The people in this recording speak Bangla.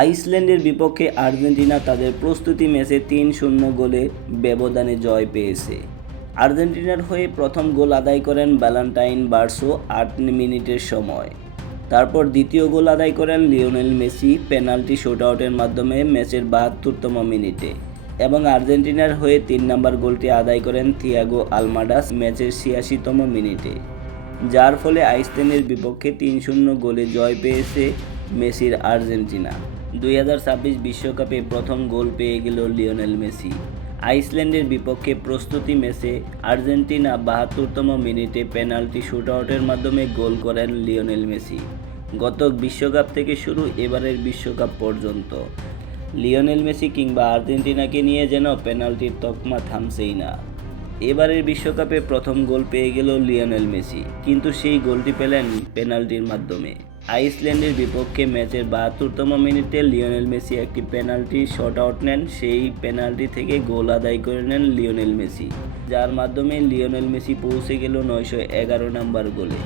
আইসল্যান্ডের বিপক্ষে আর্জেন্টিনা তাদের প্রস্তুতি ম্যাচে ৩-০ গোলে ব্যবধানে জয় পেয়েছে। আর্জেন্টিনার হয়ে প্রথম গোল আদায় করেন ভ্যালেন্টাইন বার্সো ৮ মিনিটের সময়। তারপর দ্বিতীয় গোল আদায় করেন লিওনেল মেসি পেনাল্টি শুটআউটের মাধ্যমে ম্যাচের ৭২তম মিনিটে এবং আর্জেন্টিনার হয়ে ৩ নম্বর গোলটি আদায় করেন থিয়াগো আলমাডাস ম্যাচের ৮৬তম মিনিটে, যার ফলে আইসল্যান্ডের বিপক্ষে ৩-০ গোলে জয় পেয়েছে মেসির আর্জেন্টিনা। ২০২৬ বিশ্বকাপে প্রথম গোল পেয়ে গেল লিওনেল মেসি। আইসল্যান্ডের বিপক্ষে প্রস্তুতি ম্যাচে আর্জেন্টিনা ৭২তম মিনিটে পেনাল্টি শুটআউটের মাধ্যমে গোল করেন লিওনেল মেসি। গত বিশ্বকাপ থেকে শুরু এবারের বিশ্বকাপ পর্যন্ত লিওনেল মেসি কিংবা আর্জেন্টিনাকে নিয়ে যেন পেনাল্টির তকমা থামছেই না। এবারের বিশ্বকাপে প্রথম গোল পেয়ে গেল লিওনেল মেসি, কিন্তু সেই গোলটি পেলেন পেনাল্টির মাধ্যমে। আইসল্যান্ডের বিপক্ষে ম্যাচের ৭২তম মিনিটে লিওনেল মেসি একটি পেনাল্টি শটআউট নেন। সেই পেনাল্টি থেকে গোল আদায় করে নেন লিওনেল মেসি, যার মাধ্যমে লিওনেল মেসি পৌঁছে গেল ৯১১ নম্বর গোলে।